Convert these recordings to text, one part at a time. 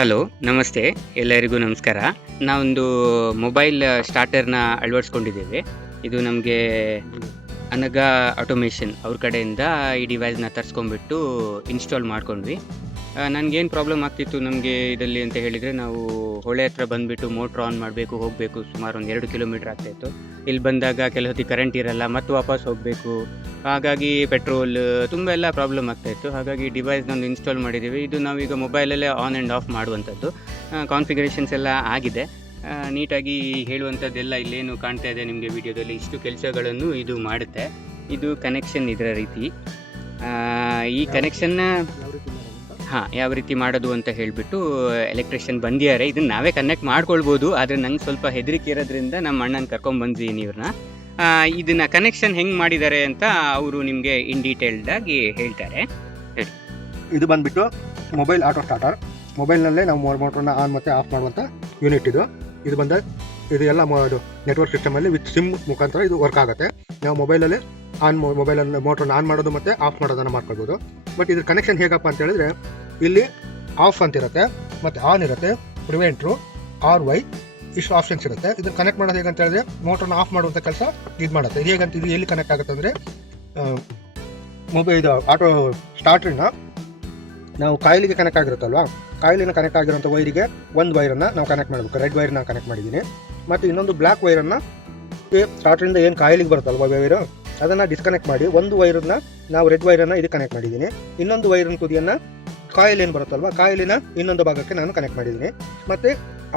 Hello, ನಮಸ್ತೆ. ಎಲ್ಲರಿಗೂ ನಮಸ್ಕಾರ. ನಾವೊಂದು ಮೊಬೈಲ್ ಸ್ಟಾರ್ಟರ್ನ ಅಳವಡಿಸ್ಕೊಂಡಿದ್ದೇವೆ. ಇದು ನಮಗೆ ಅನಗ ಆಟೋಮೇಷನ್ ಅವ್ರ ಕಡೆಯಿಂದ ಈ ಡಿವೈಸ್ನ ತರಿಸ್ಕೊಂಡ್ಬಿಟ್ಟು ಇನ್ಸ್ಟಾಲ್ ಮಾಡ್ಕೊಂಡ್ವಿ. ನನಗೇನು ಪ್ರಾಬ್ಲಮ್ ಆಗ್ತಿತ್ತು ನಮಗೆ ಇದರಲ್ಲಿ ಅಂತ ಹೇಳಿದರೆ, ನಾವು ಹೊಳೆ ಹತ್ರ ಬಂದುಬಿಟ್ಟು ಮೋಟ್ರ್ ಆನ್ ಮಾಡಬೇಕು, ಹೋಗಬೇಕು, ಸುಮಾರು ಒಂದು 2 ಕಿಲೋಮೀಟ್ರ್ ಆಗ್ತಾಯಿತ್ತು. ಇಲ್ಲಿ ಬಂದಾಗ ಕೆಲವು ಹೊತ್ತಿಗೆ ಕರೆಂಟ್ ಇರಲ್ಲ, ಮತ್ತು ವಾಪಸ್ ಹೋಗಬೇಕು. ಹಾಗಾಗಿ ಪೆಟ್ರೋಲ್ ತುಂಬ ಎಲ್ಲ ಪ್ರಾಬ್ಲಮ್ ಆಗ್ತಾಯಿತ್ತು. ಹಾಗಾಗಿ ಡಿವೈಸ್ನೊಂದು ಇನ್ಸ್ಟಾಲ್ ಮಾಡಿದ್ದೀವಿ. ಇದು ನಾವೀಗ ಮೊಬೈಲಲ್ಲೇ ಆನ್ ಆ್ಯಂಡ್ ಆಫ್ ಮಾಡುವಂಥದ್ದು. ಕಾನ್ಫಿಗರೇಷನ್ಸ್ ಎಲ್ಲ ಆಗಿದೆ. ನೀಟಾಗಿ ಹೇಳುವಂಥದ್ದೆಲ್ಲ ಇಲ್ಲೇನು ಕಾಣ್ತಾ ಇದೆ ನಿಮಗೆ ವಿಡಿಯೋದಲ್ಲಿ, ಇಷ್ಟು ಕೆಲಸಗಳನ್ನು ಇದು ಮಾಡುತ್ತೆ. ಇದು ಕನೆಕ್ಷನ್ ಇದರ ರೀತಿ. ಈ ಕನೆಕ್ಷನ್ನ ಯಾವ ರೀತಿ ಮಾಡೋದು ಅಂತ ಹೇಳಿಬಿಟ್ಟು ಎಲೆಕ್ಟ್ರಿಷಿಯನ್ ಬಂದಿದ್ದಾರೆ. ಇದನ್ನು ನಾವೇ ಕನೆಕ್ಟ್ ಮಾಡ್ಕೊಳ್ಬೋದು, ಆದರೆ ನಂಗೆ ಸ್ವಲ್ಪ ಹೆದರಿಕೆ ಇರೋದ್ರಿಂದ ನಮ್ಮ ಅಣ್ಣನ ಕರ್ಕೊಂಡ್ಬಂದಿದ್ದೀನಿ ಇವ್ರನ್ನ. ಇದನ್ನು ಕನೆಕ್ಷನ್ ಹೆಂಗೆ ಮಾಡಿದ್ದಾರೆ ಅಂತ ಅವರು ನಿಮಗೆ ಇನ್ ಡೀಟೇಲ್ಡಾಗಿ ಹೇಳ್ತಾರೆ. ಹೇಳಿ. ಇದು ಬಂದುಬಿಟ್ಟು ಮೊಬೈಲ್ ಆಟೋ ಸ್ಟಾರ್ಟರ್. ಮೊಬೈಲ್ನಲ್ಲೇ ನಾವು ಮೋಟ್ರನ್ನ ಆನ್ ಮತ್ತು ಆಫ್ ಮಾಡುವಂಥ ಯೂನಿಟ್ ಇದು ಬಂದ ಇದು ಎಲ್ಲ ನೆಟ್ವರ್ಕ್ ಸಿಸ್ಟಮಲ್ಲಿ ವಿತ್ ಸಿಮ್ ಮುಖಾಂತರ ಇದು ವರ್ಕ್ ಆಗುತ್ತೆ. ನಾವು ಮೊಬೈಲಲ್ಲಿ ಮೊಬೈಲಲ್ಲಿ ಮೋಟ್ರನ್ನ ಆನ್ ಮಾಡೋದು ಮತ್ತು ಆಫ್ ಮಾಡೋದನ್ನು ಮಾಡ್ಕೊಳ್ಬೋದು. ಬಟ್ ಇದ್ರ ಕನೆಕ್ಷನ್ ಹೇಗಪ್ಪ ಅಂತ ಹೇಳಿದ್ರೆ, ಇಲ್ಲಿ ಆಫ್ ಅಂತಿರುತ್ತೆ, ಮತ್ತು ಆನ್ ಇರುತ್ತೆ, ಪ್ರಿವೆಂಟ್ರು, RY ಇಷ್ಟು ಆಪ್ಷನ್ಸ್ ಇರುತ್ತೆ. ಇದನ್ನು ಕನೆಕ್ಟ್ ಮಾಡೋದು ಹೇಗಂತ ಹೇಳಿದ್ರೆ, ಮೋಟ್ರನ್ನ ಆಫ್ ಮಾಡುವಂಥ ಕೆಲಸ ಇದು ಮಾಡುತ್ತೆ. ಇದು ಹೇಗಂತ ಇದು ಎಲ್ಲಿ ಕನೆಕ್ಟ್ ಆಗುತ್ತೆ ಅಂದರೆ, ಇದು ಆಟೋ ಸ್ಟಾರ್ಟ್ರನ್ನ ನಾವು ಕಾಯಿಲಿಗೆ ಕನೆಕ್ಟ್ ಆಗಿರುತ್ತಲ್ವಾ, ಕಾಯಿಲಿನ ಕನೆಕ್ಟ್ ಆಗಿರೋಂಥ ವೈರಿಗೆ ಒಂದು ವೈರನ್ನು ನಾವು ಕನೆಕ್ಟ್ ಮಾಡಬೇಕು. ರೆಡ್ ವೈರ್ನ ಕನೆಕ್ಟ್ ಮಾಡಿದ್ದೀನಿ. ಮತ್ತು ಇನ್ನೊಂದು ಬ್ಲ್ಯಾಕ್ ವೈರನ್ನು ಸ್ಟಾರ್ಟ್ರಿಂದ ಏನು ಕಾಯಿಲಿಗೆ ಬರುತ್ತಲ್ವ ವೈರು, ಅದನ್ನು ಡಿಸ್ಕನೆಕ್ಟ್ ಮಾಡಿ ಒಂದು ವೈರನ್ನ ನಾವು ರೆಡ್ ವೈರನ್ನು ಇದಕ್ಕೆ ಕನೆಕ್ಟ್ ಮಾಡಿದ್ದೀನಿ. ಇನ್ನೊಂದು ವೈರನ್ನ ತುದಿಯನ್ನು ಕಾಯಿಲ್ ಏನು ಬರುತ್ತಲ್ವ, ಕಾಯಿಲಿನ ಇನ್ನೊಂದು ಭಾಗಕ್ಕೆ ನಾನು ಕನೆಕ್ಟ್ ಮಾಡಿದ್ದೀನಿ. ಮತ್ತು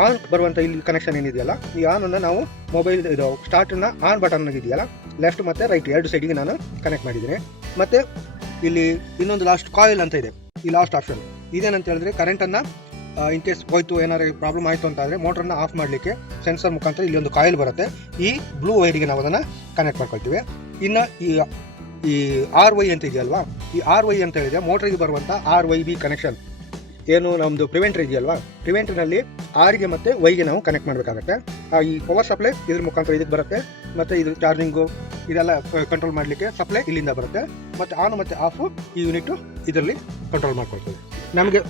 ಆನ್ ಬರುವಂಥ ಇಲ್ಲಿ ಕನೆಕ್ಷನ್ ಏನಿದೆಯಲ್ಲ, ಈ ಆನನ್ನು ನಾವು ಮೊಬೈಲ್ ಇದು ಸ್ಟಾರ್ಟನ್ನ ಆನ್ ಬಟನ್ ಇದೆಯಲ್ಲ, ಲೆಫ್ಟ್ ಮತ್ತು ರೈಟ್ ಎರಡು ಸೈಡಿಗೆ ನಾನು ಕನೆಕ್ಟ್ ಮಾಡಿದ್ದೀನಿ. ಮತ್ತು ಇಲ್ಲಿ ಇನ್ನೊಂದು ಲಾಸ್ಟ್ ಕಾಯಿಲ್ ಅಂತ ಇದೆ, ಈ ಲಾಸ್ಟ್ ಆಪ್ಷನ್ ಇದೇನಂತ ಹೇಳಿದ್ರೆ, ಕರೆಂಟನ್ನು ಇನ್ ಕೇಸ್ ಹೋಯ್ತು, ಏನಾದ್ರು ಪ್ರಾಬ್ಲಮ್ ಆಯಿತು ಅಂತ ಆದರೆ ಮೋಟ್ರನ್ನ ಆಫ್ ಮಾಡಲಿಕ್ಕೆ ಸೆನ್ಸರ್ ಮುಖಾಂತರ ಇಲ್ಲಿ ಒಂದು ಕಾಯಿಲ್ ಬರುತ್ತೆ. ಈ ಬ್ಲೂ ವೈರಿಗೆ ನಾವು ಅದನ್ನು ಕನೆಕ್ಟ್ ಮಾಡ್ಕೊಳ್ತೀವಿ. ಇನ್ನು ಈ RY ಅಂತ ಇದೆಯಲ್ವಾ, ಈ RY ಅಂತ ಹೇಳಿದ್ರೆ ಮೋಟ್ರಿಗೆ ಬರುವಂಥ RYB ಕನೆಕ್ಷನ್ ಏನು ನಮ್ಮದು ಪ್ರಿವೆಂಟರ್ ಇದೆಯಲ್ವಾ, ಪ್ರಿವೆಂಟರ್ನಲ್ಲಿ Rಗೆ ಮತ್ತು Yಗೆ ನಾವು ಕನೆಕ್ಟ್ ಮಾಡಬೇಕಾಗತ್ತೆ. ಈ ಪವರ್ ಸಪ್ಲೈ ಇದ್ರ ಮುಖಾಂತರ ಇದಕ್ಕೆ ಬರುತ್ತೆ, ಮತ್ತು ಇದು ಚಾರ್ಜಿಂಗು ಇದೆಲ್ಲ ಕಂಟ್ರೋಲ್ ಮಾಡಲಿಕ್ಕೆ ಸಪ್ಲೈ ಇಲ್ಲಿಂದ ಬರುತ್ತೆ. ಮತ್ತು ಆನ್ ಮತ್ತು ಆಫು ಈ ಯೂನಿಟು ಇದರಲ್ಲಿ ಕಂಟ್ರೋಲ್ ಮಾಡ್ಕೊಳ್ತದೆ. ನಮಗೆ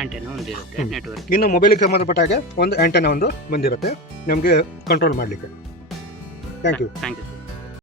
ಆಂಟೆನಾ ಒಂದಿರುತ್ತೆ, ನೆಟ್ವರ್ಕ್. ಇನ್ನು ಮೊಬೈಲಿಗೆ ಸಂಬಂಧಪಟ್ಟ ಹಾಗೆ ಒಂದು ಆಂಟೆನಾ ಒಂದು ಬಂದಿರುತ್ತೆ ನಮಗೆ ಕಂಟ್ರೋಲ್ ಮಾಡಲಿಕ್ಕೆ. Thank you.